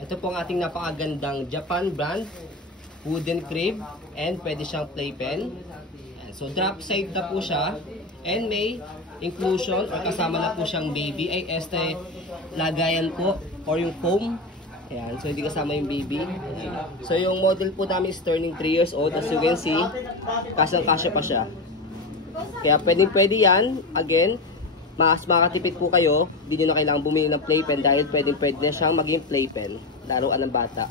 Ito po ang ating napakagandang Japan brand wooden crib and pwede siyang playpen. So drop side na po siya and may inclusion or kasama na po siyang baby ay lagayan po or yung foam. Ayan, so hindi kasama yung baby. So yung model po namin is turning 3 years old. As you can see, kasang-kasya pa siya. Kaya pwede yan. Again, mas makatipid po kayo. Hindi nyo na kailangan bumili ng playpen dahil pwede na siyang maging playpen. Laruan ng bata.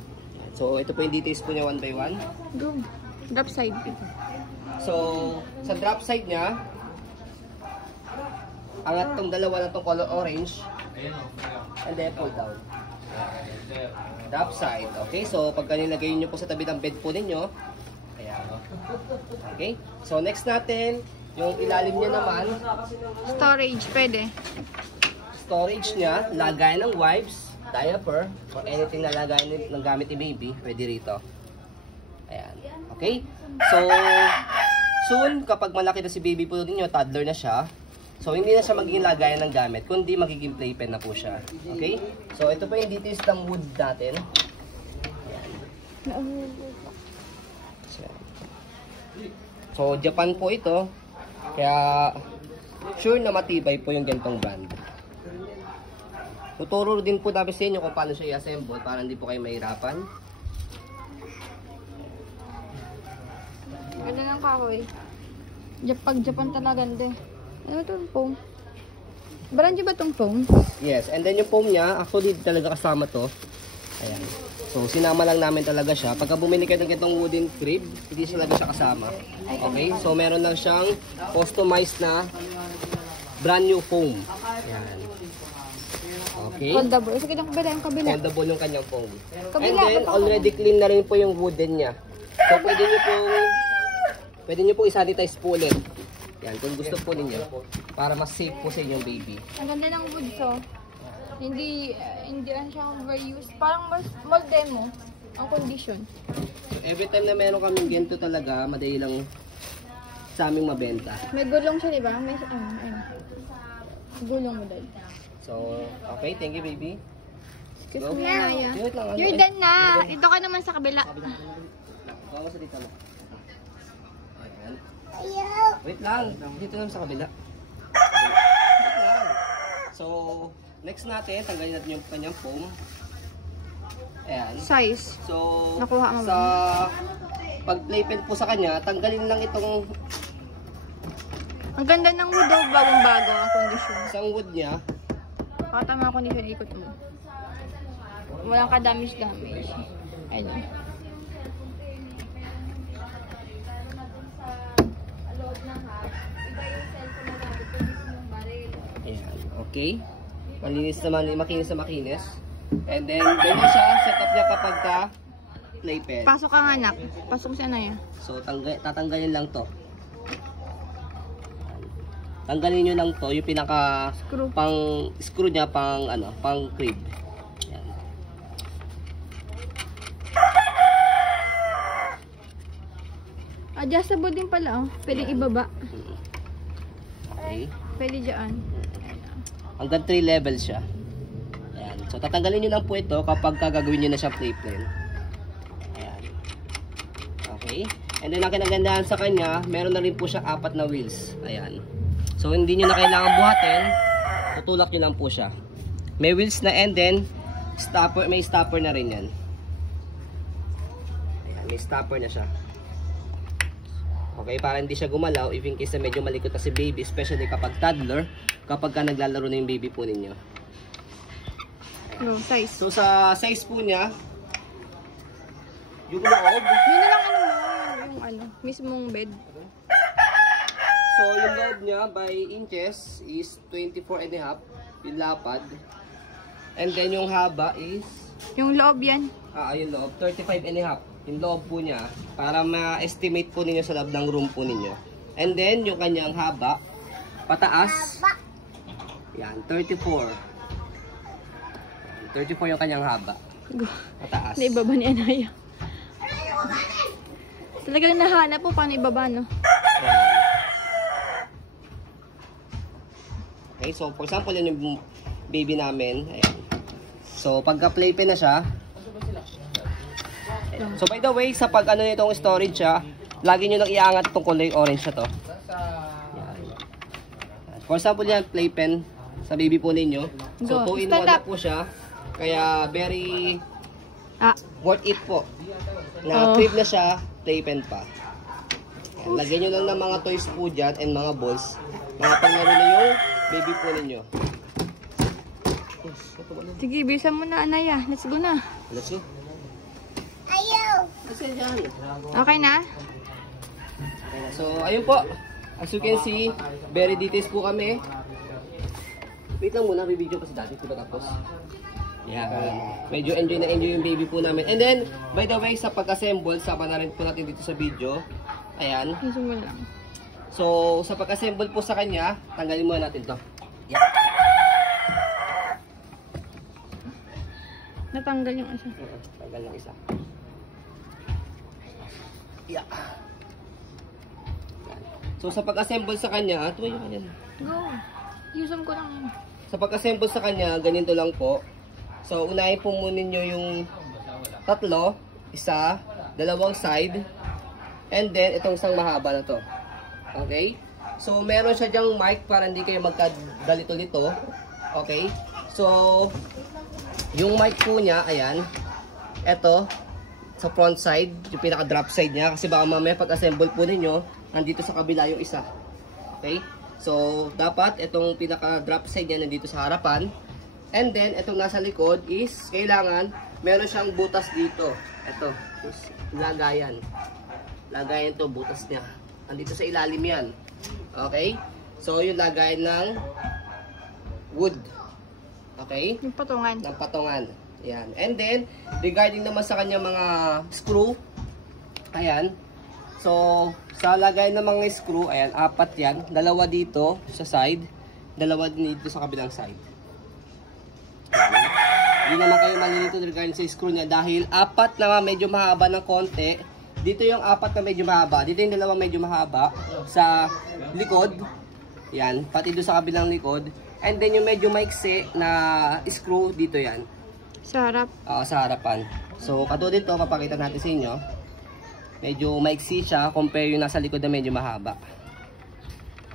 So ito po yung details po niya one by one. Go. Drop side. So sa drop side niya, angat tong dalawa na tong color orange. And then pull down. Drop side. Okay, so pagka nilagay nyo po sa tabi ng bed po ninyo, ayan. Okay, so next natin, yung ilalim niya naman, Storage, pwede. storage niya, lagay ng wipes, diaper, or anything na lagay ng gamit ni baby, pwede rito. Ayan. Okay, so soon, kapag malaki na si baby po ninyo, toddler na siya, so hindi na siya magiging lagayan ng gamit, kundi magiging playpen na po siya. Okay? So ito po yung details ng wood natin. So Japan po ito. Kaya sure na matibay po yung gantong brand. Tuturo din po namin sa inyo kung paano siya i-assemble para hindi po kayo mahirapan. Ganda ng kahoy. Pag Japan talaga hindi. Ano itong foam? Brand ba itong foam? Yes, and then yung foam niya, actually talaga kasama to. Ayan. So sinama lang namin talaga siya. Pagka bumili kayo ng ganitong wooden crib, hindi talaga siya kasama. Okay? So meron lang siyang customized na brand new foam. Ayan. Okay? Foldable. Sige lang kabila yung kabila. Foldable yung kanyang foam. Kabila, And then already clean na rin po yung wooden niya. So pwede niyo po i-sanitize po ulit. Yan, kung gusto po ninyo, para mas safe po sa inyong baby. Ang ganda ng wood, so. Hindi siya overused. Parang small demo ang condition. So, every time na meron kaming ganito talaga, madali lang sa aming mabenta. May gulong siya, di ba? May ayun. Gulong mo dahil. So, okay, thank you baby. Excuse me, Naya. Wait lang, You're done na. Ito ka naman sa kabila. Baka sa dito mo. Ayan. Wait lang, dito naman sa kabila. Wait lang. So, next natin, tanggalin natin yung kanyang foam. Ayan. Size. So, Nakuha mo sa pag-playpen po sa kanya, tanggalin lang itong Ang ganda ng wood, oh, bagong-bago ang condition. isang wood niya. Tama ang condition, ikot mo. Walang ka-damage. Ayun. Ayan, okay. Malinis naman, makinis na makinis. And then, ganyan siya, setup niya kapag ka playpen. Pasok ka nga, anak. Pasok si Anaya. So, tatanggalin lang to. Tanggalin nyo lang to, yung pinaka Screw. pang screw niya, pang crib. Ayan. Adjustable din pala, oh. Pwedeng ibaba. Okay. Pwede dyan. Hanggang 3 levels siya. Ayan. So, tatanggalin nyo lang po ito kapag gagawin nyo na siya playpen. Ayan. Okay. And then, ang kinagandahan sa kanya, meron na rin po siya 4 na wheels. Ayan. So, hindi nyo na kailangan buhatin. Tutulak nyo lang po siya. May wheels na and then, may stopper na rin yan. Ayan, may stopper na siya. Okay, para hindi siya gumalaw, if in case na medyo malikot na si baby, especially kapag toddler, kapag ka naglalaro na yung baby po ninyo. No, size. So, sa size po niya, yung loob, Yun na lang yung mismong bed. so yung loob niya by inches is 24 and a half, yung lapad. And then yung haba is, Yung loob yan. yung loob, 35 and a half. Yung loob po niya, para ma-estimate po ninyo sa loob ng room po ninyo. And then, yung kanyang haba, pataas, yan, 34. 34 yung kanyang haba. Pataas. Naibaba ni Anaya. Talagang nahanap po paano ibaba, no? Okay, so for example, yun yung baby namin. Ayan. So, pagka playpen na siya, So by the way, sa pag ano nitong storage siya, lagi nyo lang iangat itong kulay orange na to. Yan. For example yan, playpen sa baby po ninyo. So Go. 2 in 1 Stand na up. po siya. Kaya very worth it po. Oh. Na crib na siya, playpen pa. Yan. Lagyan nyo lang ng mga toys po dyan and mga balls. Mga panglaro na yung baby po ninyo. Sige, bilisan mo na, Anaya. Let's go na. Let's go. Ayaw. Kasi dyan. Okay na? So, ayun po. As you can see, very details po kami. Wait lang muna, bibidyo pa si daddy. Diba tapos? Yeah. Medyo enjoy na enjoy yung baby po namin. And then, by the way, sa pag-assemble, sama na rin po natin dito sa video. Ayan. Bilisan mo lang. So, sa pag-assemble po sa kanya, tanggalin muna natin to. Yeah. Natanggal yung isa. Tanggal ng isa. Yeah. So, sa pag-assemble sa kanya, tumayo ka dyan. Go. Yusan ko lang yun. Sa pag-assemble sa kanya, ganito lang po. So, unahin po muna nyo yung tatlo, isa, dalawang side, and then itong isang mahaba na to. Okay? So, meron siya dyang mic para hindi kayo magkadalito-lito. Okay? So, yung mic po niya, ayan, eto, sa front side, yung pinaka-drop side niya, kasi baka mamaya pag-assemble po ninyo, nandito sa kabila yung isa. Okay? So, dapat itong pinaka-drop side niya nandito sa harapan. And then, itong nasa likod is, kailangan, meron siyang butas dito. Ito, lagayan. Lagayan to, butas niya. Nandito sa ilalim yan. Okay? So, yung lagayan ng wood. Okay? Yung patungan. Ng patungan. Ayan. And then, regarding naman sa kanya mga screw, ayan. So, sa lagay ng mga screw, ayan, 4 yan. 2 dito sa side, 2 dito sa kabilang side. Ayan. Hindi naman kayo malilito regarding sa screw niya dahil 4 na medyo mahaba ng konti. Dito yung 4 na medyo mahaba. Dito yung 2 medyo mahaba sa likod. Yan, pati doon sa kabilang likod. And then yung medyo maiksi na screw, dito yan. Sa harap. Sa harapan. So, katulad dito, papakita natin sa inyo. Medyo maiksi siya compare yung nasa likod na medyo mahaba.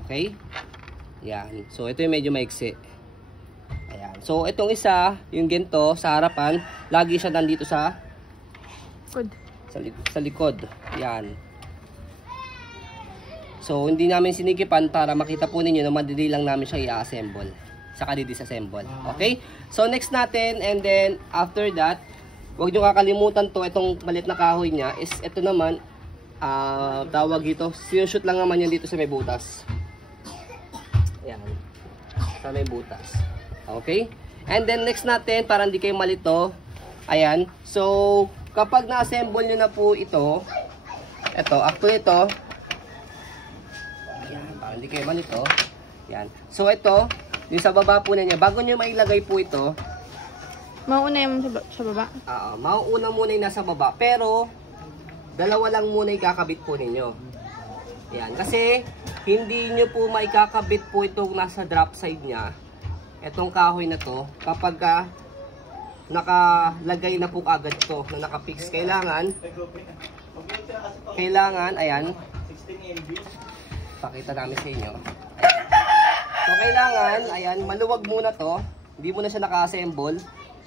Okay? Yan. So, ito yung medyo maiksi. Ayan. So, itong isa, yung ginto, sa harapan, lagi siya nandito sa Good. sa likod. Yan. So, hindi namin sinigipan para makita po ninyo na madali lang namin siya i-assemble. Saka di-disassemble. Okay? So, next natin, and then, after that, huwag nyo kakalimutan to, itong malit na kahoy niya, is ito naman, tawag ito, sinushoot lang naman yan dito sa may butas. Ayan. Sa may butas. Okay? And then, next natin, para hindi kayo malito, ayan. So, kapag na-assemble nyo na po ito, actually ito, ayan, para hindi kayo malito, ayan. So, ito, yung sa baba po na niya, bago nyo mailagay po ito, Mauna yung sa baba. mauuna muna yung nasa baba. Pero, 2 lang muna ikakabit po ninyo. Yan. Kasi, hindi nyo po maikakabit po itong nasa drop side niya. Itong kahoy na to. Kapag nakalagay na po agad to, na nakapix. Kailangan, ayan. Pakita namin sa inyo. So, kailangan, ayan, maluwag muna to. Hindi mo na siya naka-assemble.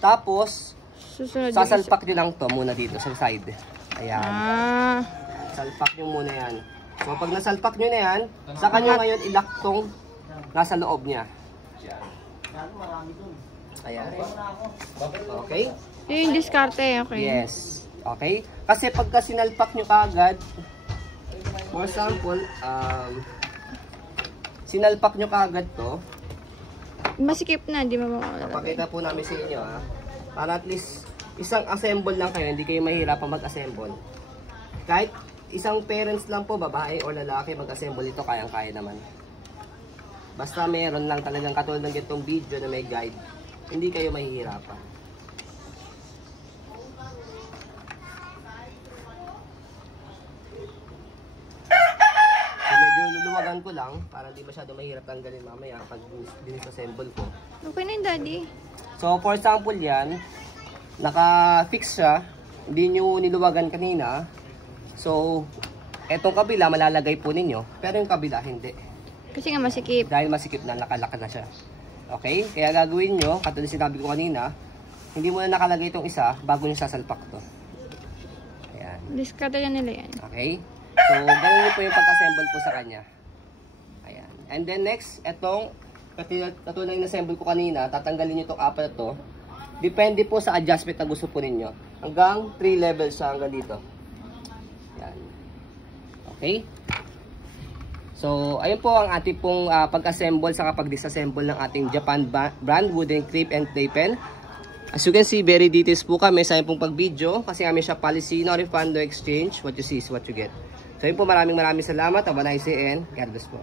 Tapos, Susunod sasalpak nyo lang to muna dito sa side. Ayan. Salpak nyo muna yan. So, pag nasalpak nyo na yan, saka nyo ngayon ilock tong nasa loob niya. Ayan. Okay? Yun yung diskarte, okay? Yes. Okay? Kasi pagka sinalpak nyo kaagad, for example, sinalpak nyo kaagad to, Masikip na, di mo mawala. papakita po namin sa inyo para at least isang assemble lang kayo, hindi kayo mahirapan mag-assemble. Kahit isang parents lang po, babae o lalaki, mag-assemble ito, kayang-kaya naman. Basta meron lang talagang katulad ng ganitong video na may guide, hindi kayo mahihirapan. So, medyo luluwagan ko lang para di masyado mahirap tanggalin mamaya pag dinisassemble ko. Okay na yun, Daddy. So, for example yan, naka-fix siya, hindi nyo niluwagan kanina. So, etong kabila malalagay po ninyo, pero yung kabila hindi. Kasi nga masikip. Dahil masikip na, nakalaka na siya. Okay? Kaya gagawin nyo, katulad sinabi ko kanina, hindi mo na nakalagay itong isa bago nyo sasalpak to. Ayan. Diskarte yan nila yan. Okay? So, ganun nyo po yung pag-assemble po sa kanya. Ayan. And then next, etong, katulad yung assemble ko kanina, tatanggalin nyo itong apat na to. Depende po sa adjustment na gusto po ninyo. Hanggang 3 levels siya hanggang dito. Ayan. Okay? So, ayun po ang ating pong pag-assemble sa pag-disassemble ng ating Japan brand wooden clip and playpen. As you can see, very details po kami sa pong pag-video kasi kami siya policy, no refund, no exchange. What you see is what you get. So, ayun po, maraming salamat. Have a nice day and God bless po.